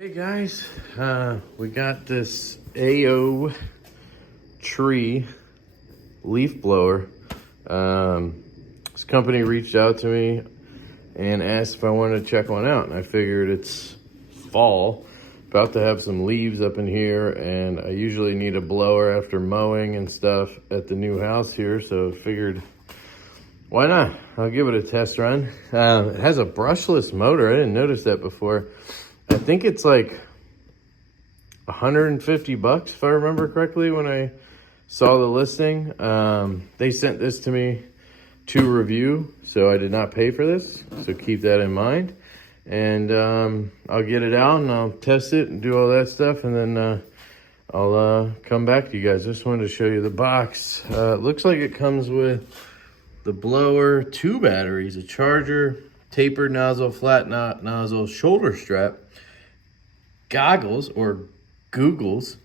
Hey guys, we got this AO tree leaf blower. This company reached out to me and asked if I wanted to check one out, and I figured it's fall, about to have some leaves up in here, and I usually need a blower after mowing and stuff at the new house here, so I figured why not? I'll give it a test run. It has a brushless motor. I didn't notice that before. I think it's like 150 bucks if I remember correctly when I saw the listing. They sent this to me to review, so I did not pay for this, so keep that in mind. And I'll get it out and I'll test it and do all that stuff, and then I'll come back to you guys. Just wanted to show you the box. It looks like it comes with the blower, 2 batteries, a charger, tapered nozzle, flat nozzle, shoulder strap, goggles or googles,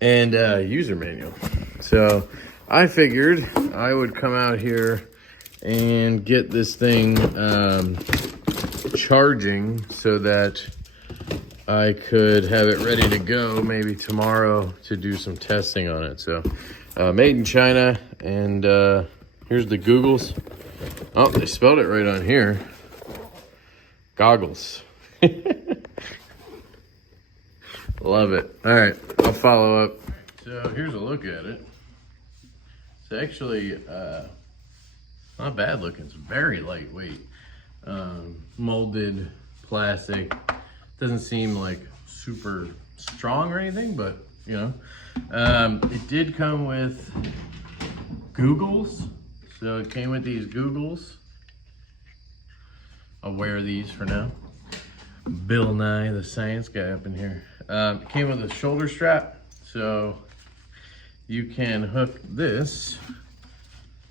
and user manual. So I figured I would come out here and get this thing charging so that I could have it ready to go maybe tomorrow to do some testing on it. So made in China, and here's the googles. Oh, they spelled it right on here. Goggles. Love it. All right, I'll follow up. So here's a look at it. It's actually not bad looking. It's very lightweight. Molded plastic. Doesn't seem like super strong or anything, but you know. It did come with googles. So it came with these googles. I'll wear these for now. Bill Nye, the science guy up in here. It came with a shoulder strap, so you can hook this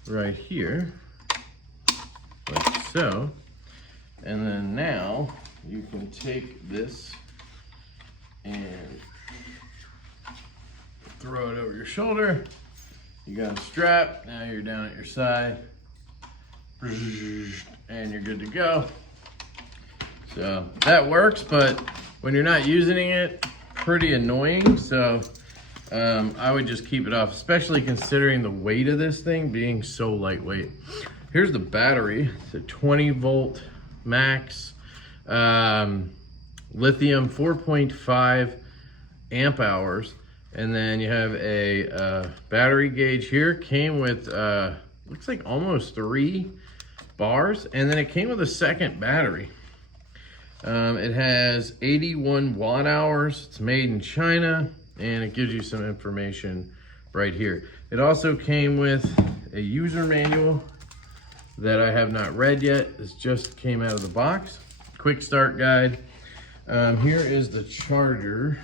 right here, like so. And then now you can take this and throw it over your shoulder. You got a strap, now you're down at your side, and you're good to go. So that works, but when you're not using it, pretty annoying. So I would just keep it off, especially considering the weight of this thing being so lightweight. Here's the battery. It's a 20 volt max, lithium 4.5 amp hours. And then you have a battery gauge here. Came with, looks like almost 3 bars. And then it came with a second battery. It has 81 watt hours. It's made in China, and it gives you some information right here. It also came with a user manual that I have not read yet. This just came out of the box. Quick start guide. Here is the charger.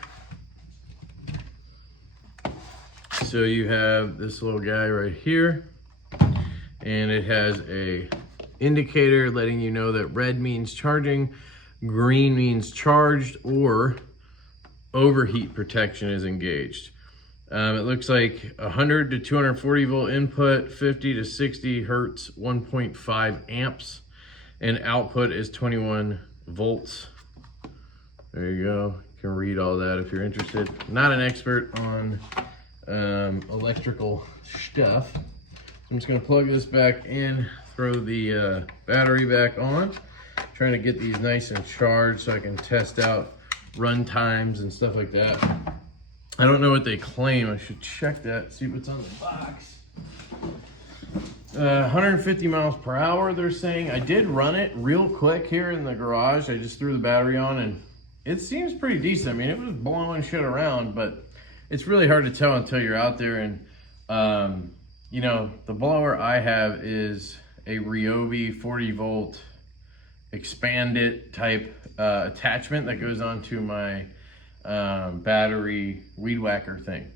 So you have this little guy right here, and it has a indicator letting you know that red means charging, green means charged, or overheat protection is engaged. It looks like 100 to 240 volt input, 50 to 60 hertz, 1.5 amps, and output is 21 volts. There you go. You can read all that if you're interested. Not an expert on electrical stuff. So I'm just gonna plug this back in, throw the battery back on, trying to get these nice and charged so I can test out run times and stuff like that. I don't know what they claim. I should check that, see what's on the box. 150 miles per hour, they're saying. I did run it real quick here in the garage. I just threw the battery on, and it seems pretty decent. I mean, it was blowing shit around, but it's really hard to tell until you're out there. And you know, the blower I have is a Ryobi 40 volt expand it type attachment that goes onto my battery weed whacker thing.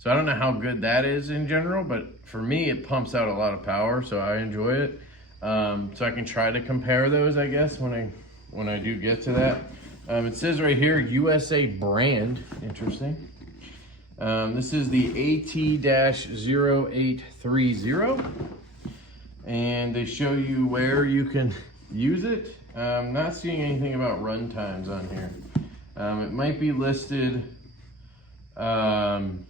So I don't know how good that is in general, but for me it pumps out a lot of power, so I enjoy it. So I can try to compare those, I guess, when I do get to that. It says right here USA brand. Interesting. This is the AT-0830, and they show you where you can use it. Not seeing anything about run times on here. It might be listed on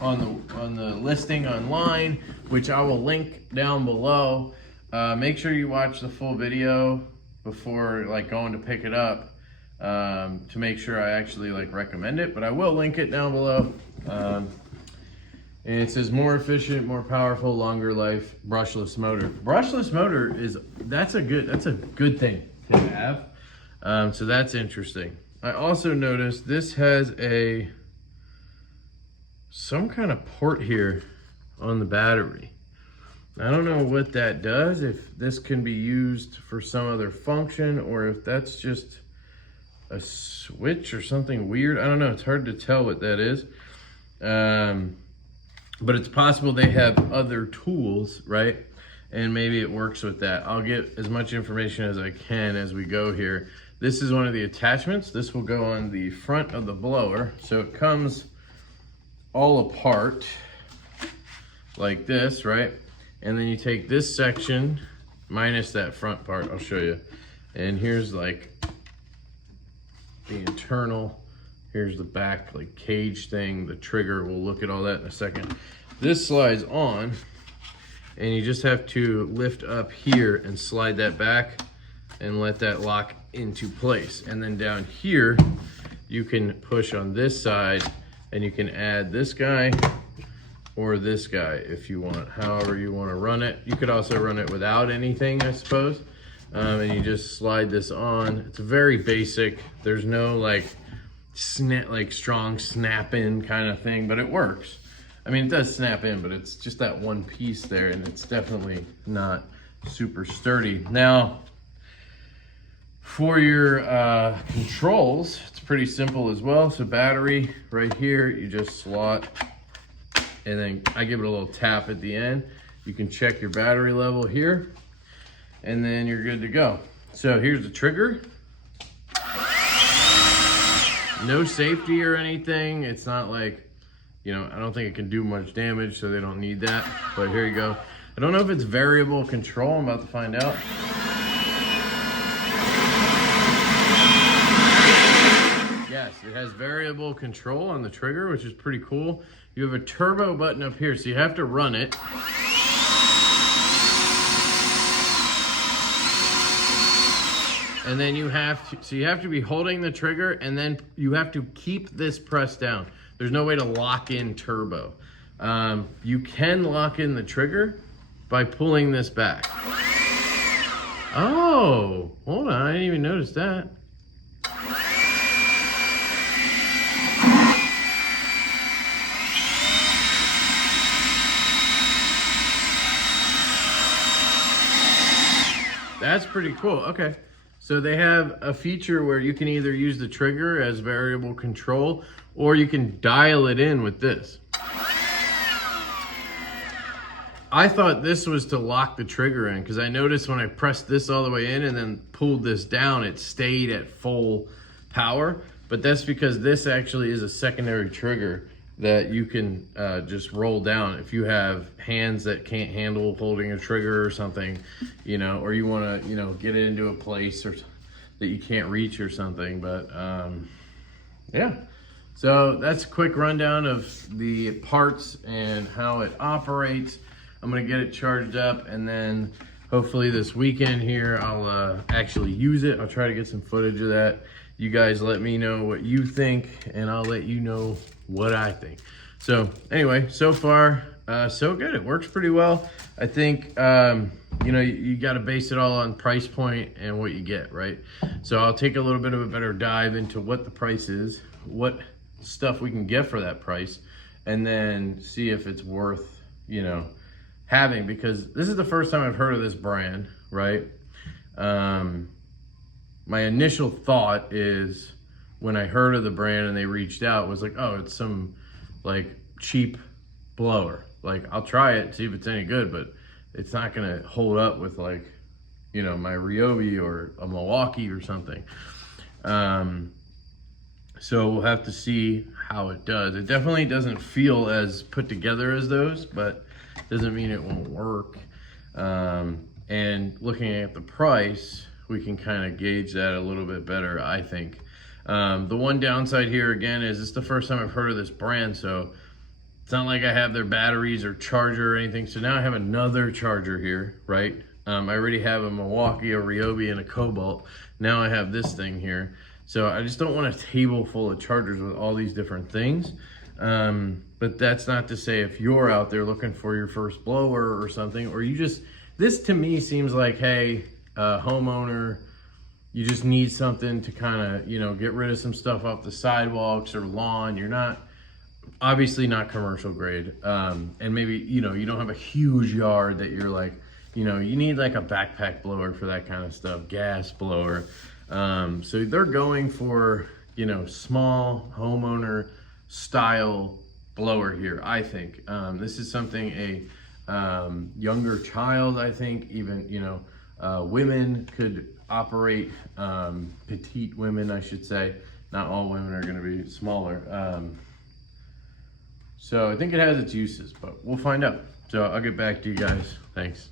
the listing online, which I will link down below. Make sure you watch the full video before like going to pick it up, to make sure I actually like recommend it, but I will link it down below. And it says more efficient, more powerful, longer life, brushless motor. Brushless motor that's a good thing to have. So that's interesting. I also noticed this has some kind of port here on the battery. I don't know what that does, if this can be used for some other function or if that's just a switch or something weird. I don't know, it's hard to tell what that is. But it's possible they have other tools, right? And maybe it works with that. I'll get as much information as I can as we go here. This is one of the attachments. This will go on the front of the blower. So it comes all apart like this, right? And then you take this section minus that front part, I'll show you. And here's like the internal, here's the back like cage thing, the trigger, we'll look at all that in a second. This slides on and you just have to lift up here and slide that back and let that lock into place. And then down here, you can push on this side and you can add this guy or this guy if you want, however you want to run it. You could also run it without anything, I suppose. And you just slide this on. It's very basic. There's no like strong snap in kind of thing, but it works. I mean, it does snap in, but it's just that one piece there, and it's definitely not super sturdy. Now, for your controls, it's pretty simple as well. So battery right here, you just slot, and then I give it a little tap at the end. You can check your battery level here, and then you're good to go. So here's the trigger. No safety or anything. It's not like, you know, I don't think it can do much damage, so they don't need that. But here you go. I don't know if it's variable control. I'm about to find out. Yes, it has variable control on the trigger, which is pretty cool. You have a turbo button up here, so you have to run it. And then you have to be holding the trigger, and then you have to keep this pressed down. There's no way to lock in turbo. You can lock in the trigger by pulling this back. Oh, hold on, I didn't even notice that. That's pretty cool. Okay. So they have a feature where you can either use the trigger as variable control, or you can dial it in with this. I thought this was to lock the trigger in, because I noticed when I pressed this all the way in and then pulled this down, it stayed at full power. But that's because this actually is a secondary trigger that you can just roll down if you have hands that can't handle holding a trigger or something, you know, or you want to, you know, get it into a place or that you can't reach or something. But yeah, so that's a quick rundown of the parts and how it operates. I'm gonna get it charged up, and then hopefully this weekend here I'll actually use it. I'll try to get some footage of that. You guys let me know what you think, and I'll let you know what I think. So anyway, so far so good. It works pretty well. I think you know, you got to base it all on price point and what you get, right? So I'll take a little bit of a better dive into what the price is, what stuff we can get for that price, and then see if it's worth, you know, having, because this is the first time I've heard of this brand, right? My initial thought is, when I heard of the brand and they reached out, was like, oh, it's some like cheap blower. Like, I'll try it, see if it's any good, but it's not gonna hold up with, like, you know, my Ryobi or a Milwaukee or something. So we'll have to see how it does. It definitely doesn't feel as put together as those, but doesn't mean it won't work. And looking at the price, we can kind of gauge that a little bit better, I think. The one downside here again is it's the first time I've heard of this brand, so it's not like I have their batteries or charger or anything. So now I have another charger here, right? I already have a Milwaukee, a Ryobi, and a Cobalt. Now I have this thing here. So I just don't want a table full of chargers with all these different things. But that's not to say if you're out there looking for your first blower or something, or you just, this to me seems like, hey, homeowner, you just need something to kind of, you know, get rid of some stuff off the sidewalks or lawn. You're not, obviously not commercial grade. And maybe, you know, you don't have a huge yard that you're like, you know, you need like a backpack blower for that kind of stuff, gas blower. So they're going for, you know, small homeowner style blower here, I think. This is something a younger child, I think, even, you know, women could operate, petite women, I should say. Not all women are going to be smaller. So I think it has its uses, but we'll find out. So I'll get back to you guys. Thanks.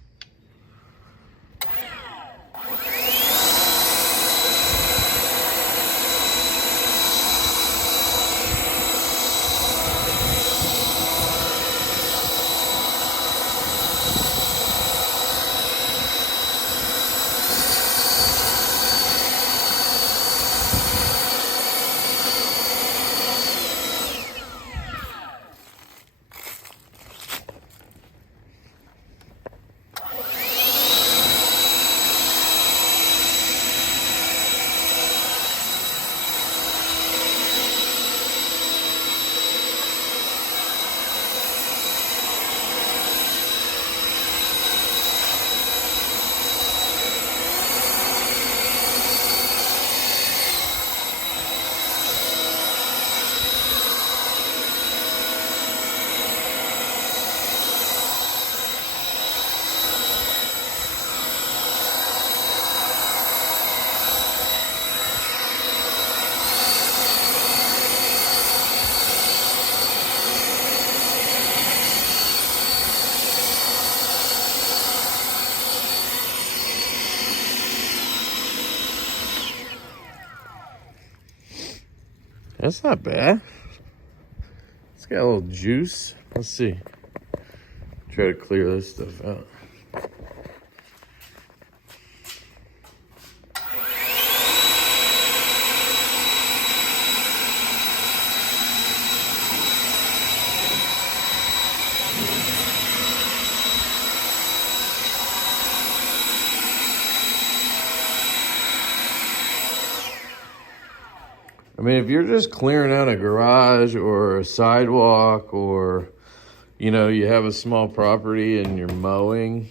That's not bad. It's got a little juice. Let's see. Try to clear this stuff out. I mean, if you're just clearing out a garage or a sidewalk, or, you know, you have a small property and you're mowing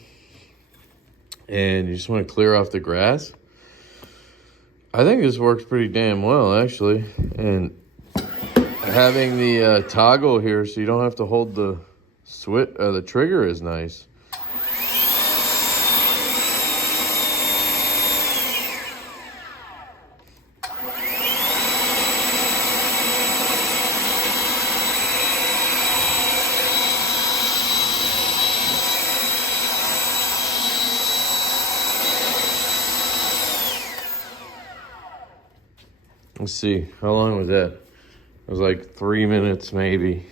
and you just want to clear off the grass, I think this works pretty damn well, actually. And having the toggle here so you don't have to hold the the trigger is nice. Let's see, how long was that? It was like 3 minutes maybe.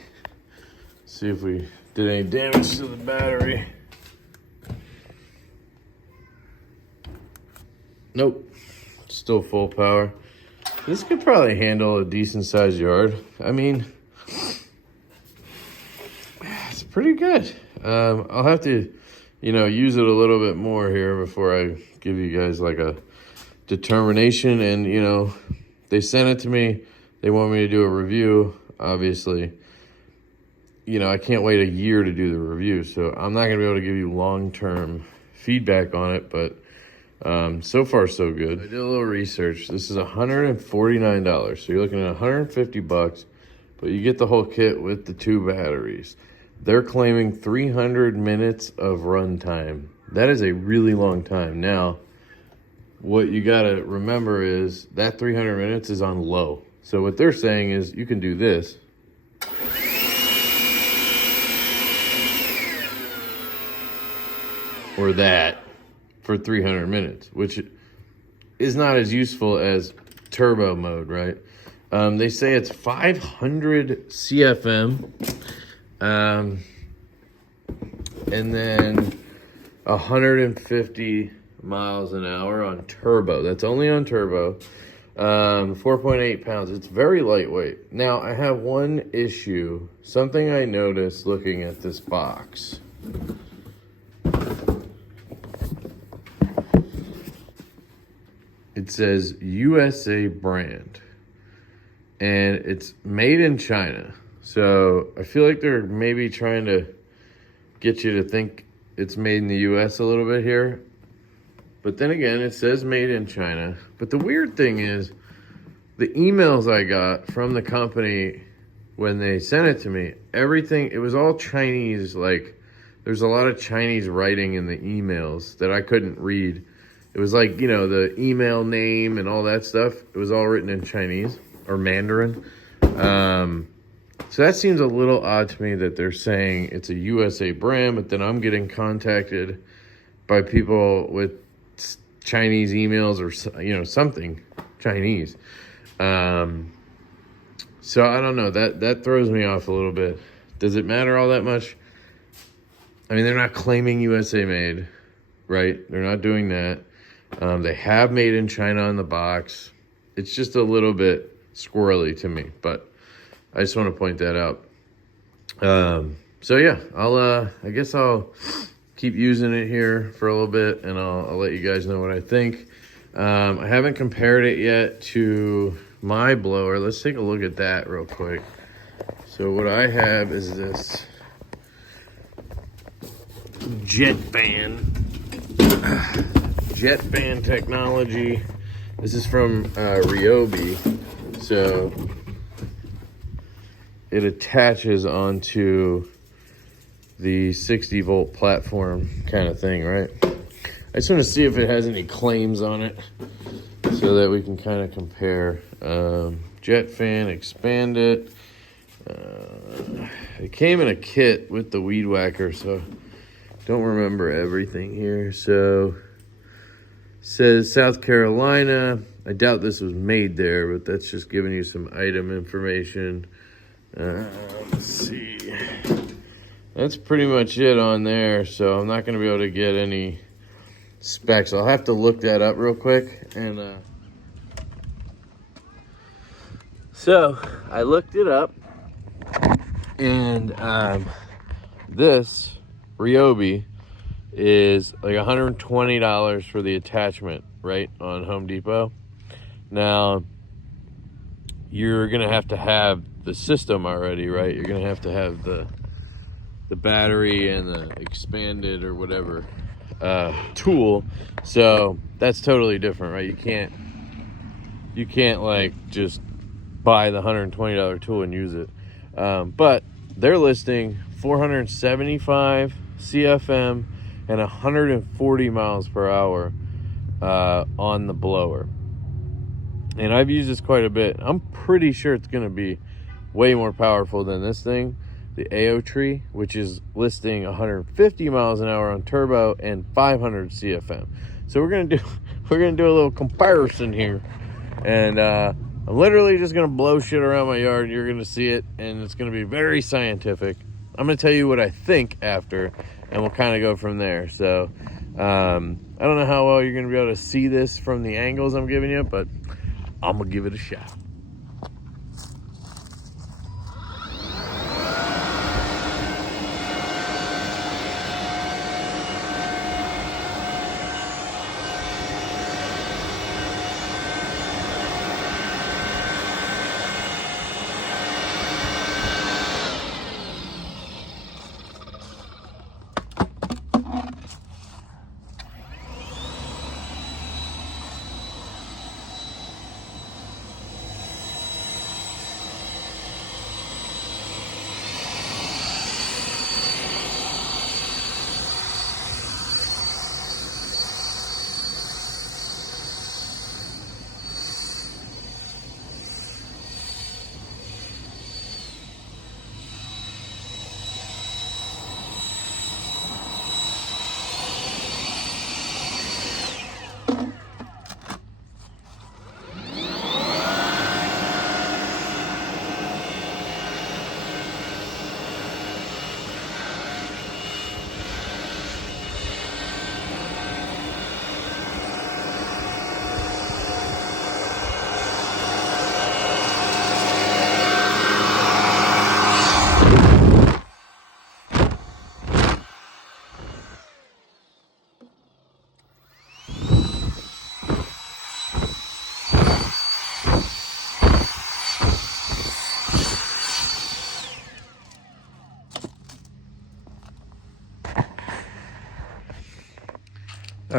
See if we did any damage to the battery. Nope, still full power. This could probably handle a decent sized yard. I mean, it's pretty good. I'll have to, you know, use it a little bit more here before I give you guys like a determination. And, you know, they sent it to me. They want me to do a review, obviously. You know, I can't wait a year to do the review, so I'm not going to be able to give you long-term feedback on it, but so far, so good. I did a little research. This is $149, so you're looking at $150, but you get the whole kit with the 2 batteries. They're claiming 300 minutes of run time. That is a really long time. Now, what you gotta remember is that 300 minutes is on low. So what they're saying is you can do this. Or that for 300 minutes, which is not as useful as turbo mode, right? They say it's 500 CFM, and then 150 miles an hour on turbo. That's only on turbo. 4.8 pounds. It's very lightweight. Now, I have one issue. Something I noticed looking at this box. It says USA brand. And it's made in China. So I feel like they're maybe trying to get you to think it's made in the US a little bit here. But then again, it says made in China. But the weird thing is, the emails I got from the company when they sent it to me, everything, it was all Chinese. Like, there's a lot of Chinese writing in the emails that I couldn't read. It was like, you know, the email name and all that stuff. It was all written in Chinese or Mandarin. So that seems a little odd to me that they're saying it's a USA brand, but then I'm getting contacted by people with Chinese emails or, you know, something Chinese. So I don't know, that throws me off a little bit. Does it matter all that much? I mean, they're not claiming USA made, right? They're not doing that. They have made in China on the box. It's just a little bit squirrely to me, but I just want to point that out. So yeah, I guess I'll keep using it here for a little bit, and I'll let you guys know what I think. I haven't compared it yet to my blower. Let's take a look at that real quick. So what I have is this Jetband technology. This is from Ryobi. So it attaches onto the 60 volt platform kind of thing, right? I just want to see if it has any claims on it so that we can kind of compare. Jet fan, expand it. It came in a kit with the weed whacker, so don't remember everything here. So says South Carolina. I doubt this was made there, but that's just giving you some item information. Let's see. That's pretty much it on there, so I'm not going to be able to get any specs. I'll have to look that up real quick. And so I looked it up, and this Ryobi is like $120 for the attachment, right, on Home Depot. Now, you're going to have the system already, right? You're going to have the battery and the expanded or whatever tool. So that's totally different, right? You can't like just buy the $120 tool and use it. But they're listing 475 CFM and 140 miles per hour on the blower. And I've used this quite a bit. I'm pretty sure it's going to be way more powerful than this thing, the AO Tree, which is listing 150 miles an hour on turbo and 500 CFM. So we're gonna do a little comparison here, and I'm literally just gonna blow shit around my yard. You're gonna see it, and it's gonna be very scientific. I'm gonna tell you what I think after, and we'll kind of go from there. So I don't know how well you're gonna be able to see this from the angles I'm giving you, but I'm gonna give it a shot.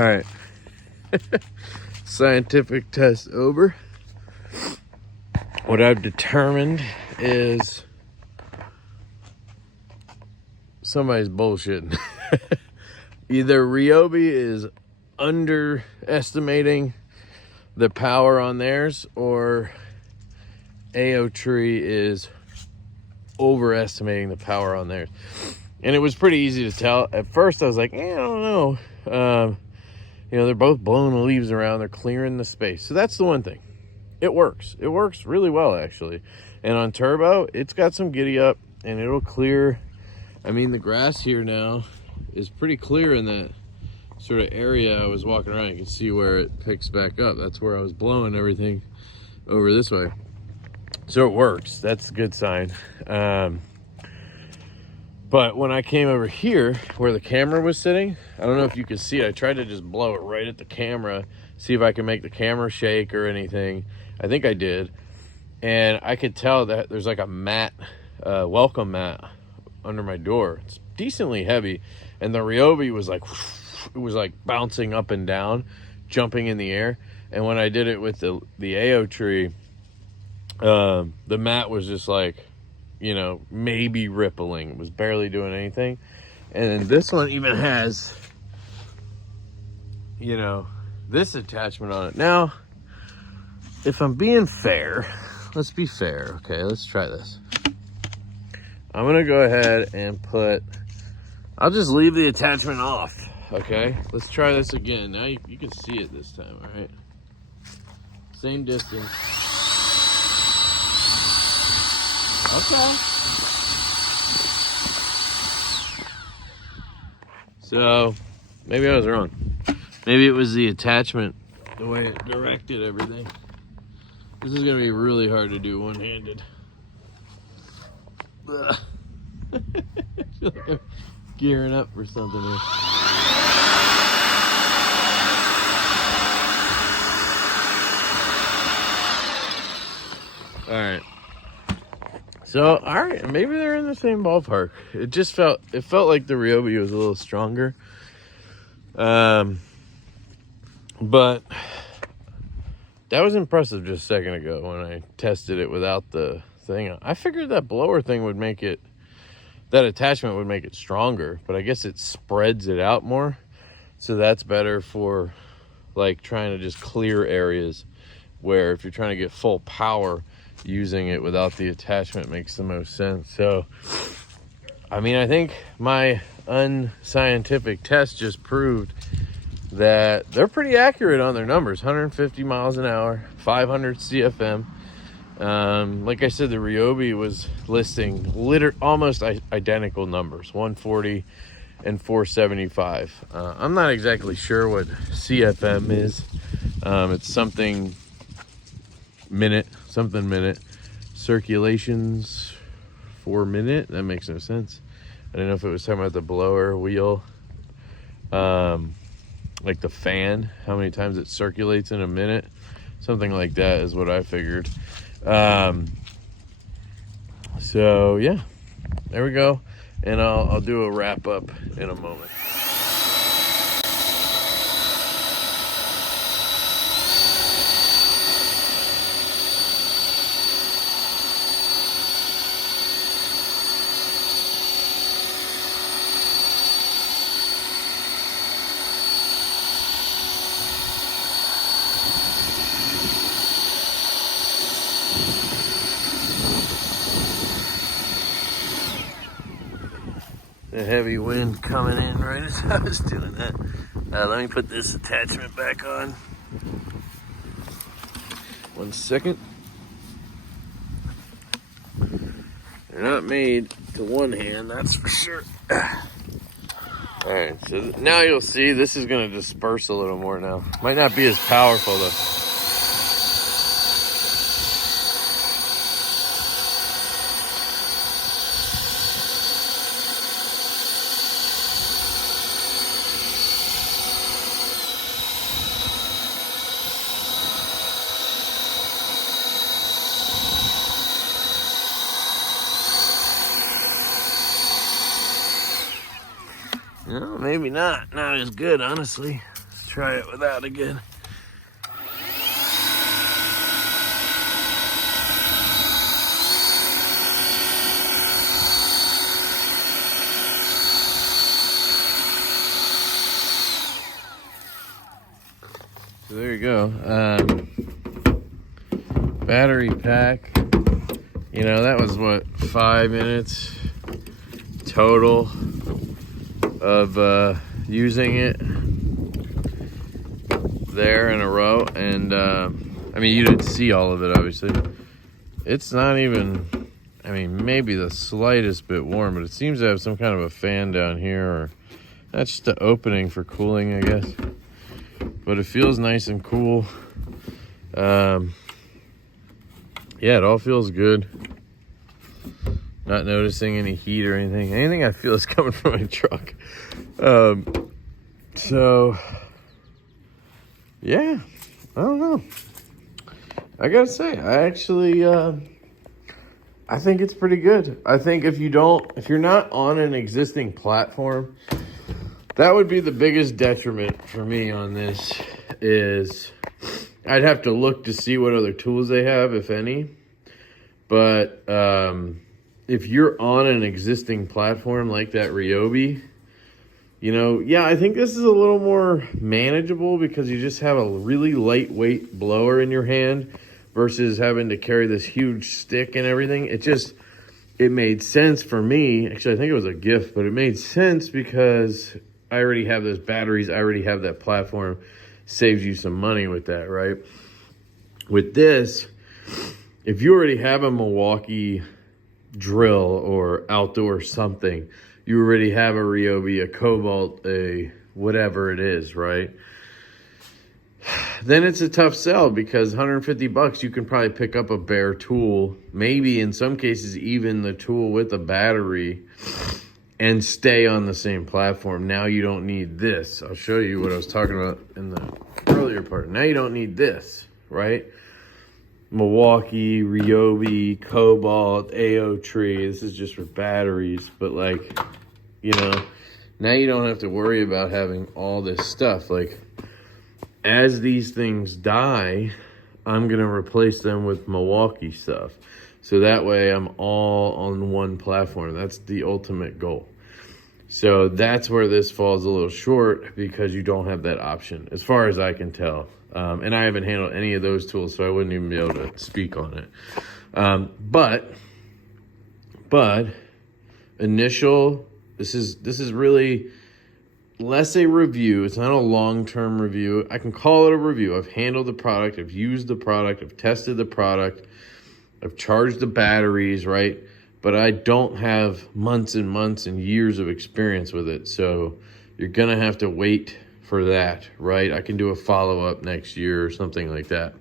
All right. Scientific test over. What I've determined is somebody's bullshitting. Either Ryobi is underestimating the power on theirs, or AO Tree is overestimating the power on theirs. And it was pretty easy to tell. At first I was like, I don't know. You know, they're both blowing the leaves around. They're clearing the space. So that's the one thing. It works. It works really well, actually. And on turbo, it's got some giddy up, and it'll clear. I mean, the grass here now is pretty clear in that sort of area I was walking around. You can see where it picks back up. That's where I was blowing everything over this way. So it works. That's a good sign. But when I came over here where the camera was sitting, I don't know if you could see it. I tried to just blow it right at the camera, see if I could make the camera shake or anything. I think I did. And I could tell that there's like a mat, welcome mat under my door. It's decently heavy. And the Ryobi was like, it was like bouncing up and down, jumping in the air. And when I did it with the AO Tree, the mat was just like, you know, maybe rippling. It was barely doing anything. And then this one even has, you know, this attachment on it. Now, if I'm being fair, let's be fair. Okay, let's try this. I'm gonna go ahead and I'll just leave the attachment off. Okay, let's try this again. Now you can see it this time, all right? Same distance. Okay. So, maybe I was wrong. Maybe it was the attachment, the way it directed everything. This is going to be really hard to do one-handed. I feel like I'm gearing up for something here. All right. So, all right, maybe they're in the same ballpark. It felt like the Ryobi was a little stronger. But that was impressive just a second ago when I tested it without the thing. I figured that blower thing would make it, that attachment would make it stronger, but I guess it spreads it out more. So that's better for like trying to just clear areas where if you're trying to get full power, using it without the attachment makes the most sense. So, I mean, I think my unscientific test just proved that they're pretty accurate on their numbers. 150 miles an hour, 500 CFM. Like I said, the Ryobi was listing almost identical numbers, 140 and 475. I'm not exactly sure what CFM is. It's something minute. Circulations 4 minute. That makes no sense. I don't know if it was talking about the blower wheel, like the fan, how many times it circulates in a minute. Something like that is what I figured. So yeah, there we go. And I'll do a wrap up in a moment. The heavy wind coming in right as I was doing that. Let me put this attachment back on. 1 second. They're not made to one hand, that's for sure. Alright, so now you'll see this is going to disperse a little more now. Might not be as powerful though. No, maybe not as good, honestly. Let's try it without again. So there you go. Battery pack. You know, that was what, 5 minutes total of using it there in a row. And I mean, you didn't see all of it, obviously. It's not even, I mean, maybe the slightest bit warm, but it seems to have some kind of a fan down here, or that's just the opening for cooling, I guess. But it feels nice and cool. Yeah, it all feels good. Not noticing any heat or anything. Anything I feel is coming from my truck. So, yeah, I don't know. I gotta say, I actually, I think it's pretty good. I think if you're not on an existing platform, that would be the biggest detriment for me on this. Is I'd have to look to see what other tools they have, if any. But if you're on an existing platform like that Ryobi, you know, yeah, I think this is a little more manageable because you just have a really lightweight blower in your hand versus having to carry this huge stick and everything. It made sense for me. Actually, I think it was a gift, but it made sense because I already have those batteries. I already have that platform. Saves you some money with that, right? With this, if you already have a Milwaukee drill or outdoor something, you already have a Ryobi, a Cobalt, a whatever it is, right? Then it's a tough sell because $150 you can probably pick up a bare tool, maybe in some cases even the tool with a battery, and stay on the same platform. Now you don't need this. I'll show you what I was talking about in the earlier part. Now you don't need this, right? Milwaukee, Ryobi, Cobalt, AO Tree. This is just for batteries. But like, you know, now you don't have to worry about having all this stuff. Like, as these things die, I'm going to replace them with Milwaukee stuff. So that way I'm all on one platform. That's the ultimate goal. So that's where this falls a little short because you don't have that option, as far as I can tell. And I haven't handled any of those tools, so I wouldn't even be able to speak on it. But initial, this is really less a review. It's not a long-term review. I can call it a review. I've handled the product. I've used the product. I've tested the product. I've charged the batteries, right? But I don't have months and months and years of experience with it. So you're going to have to wait for that, right? I can do a follow-up next year or something like that.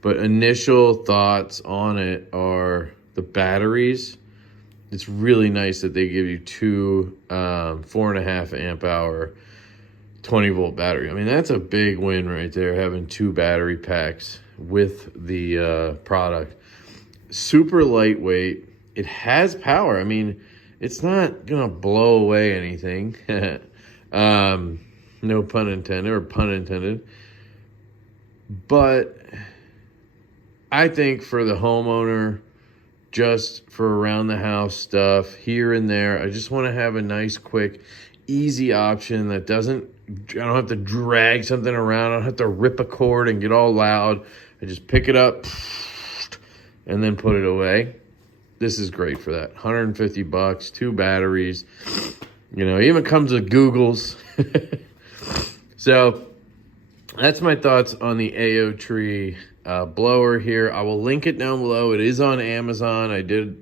But initial thoughts on it are the batteries. It's really nice that they give you two 4.5 amp hour 20 volt battery. I mean, that's a big win right there, having two battery packs with the product. Super lightweight. It has power. I mean, it's not gonna blow away anything. No pun intended, or pun intended. But I think for the homeowner, just for around the house stuff here and there, I just want to have a nice, quick, easy option that I don't have to drag something around. I don't have to rip a cord and get all loud. I just pick it up and then put it away. This is great for that. $150, two batteries. You know, it even comes with Googles. So that's my thoughts on the AO Tree blower here. I will link it down below. It is on Amazon. I did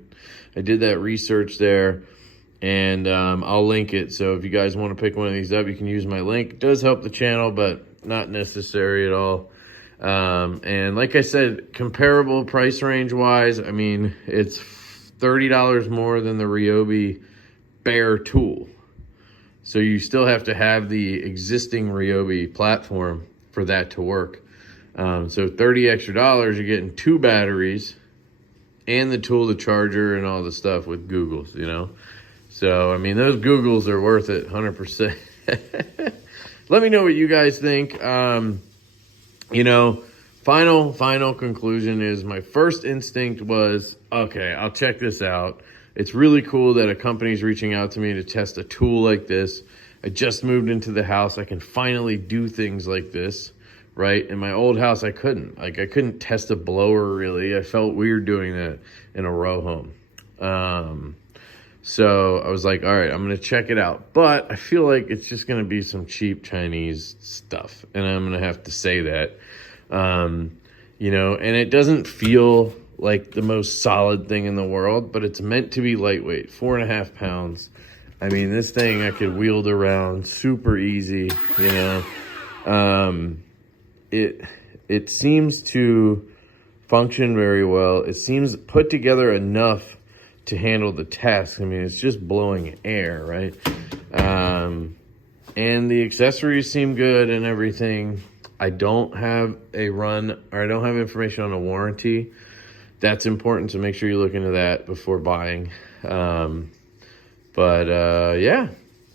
that research there, and I'll link it. So if you guys want to pick one of these up, you can use my link. It does help the channel, but not necessary at all. And like I said, comparable price range wise, I mean, it's $30 more than the Ryobi bare tool. So you still have to have the existing Ryobi platform for that to work. So $30 extra, you're getting two batteries and the tool, the charger, and all the stuff with Googles, you know? So, I mean, those Googles are worth it, 100%. let me know what you guys think. You know, final conclusion is my first instinct was, okay, I'll check this out. It's really cool that a company's reaching out to me to test a tool like this. I just moved into the house. I can finally do things like this, right? In my old house, I couldn't. Like, I couldn't test a blower, really. I felt weird doing that in a row home. So I was like, all right, I'm going to check it out. But I feel like it's just going to be some cheap Chinese stuff. And I'm going to have to say that. You know, and it doesn't feel like the most solid thing in the world, but it's meant to be lightweight, 4.5 pounds. I mean, this thing I could wield around super easy, you know. It seems to function very well. It seems put together enough to handle the task. I mean, it's just blowing air, right? And the accessories seem good and everything. I don't have a run, or I don't have information on a warranty. That's important, so make sure you look into that before buying. Yeah,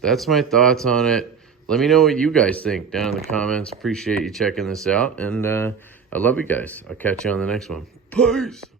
that's my thoughts on it. Let me know what you guys think down in the comments. Appreciate you checking this out, and I love you guys. I'll catch you on the next one. Peace.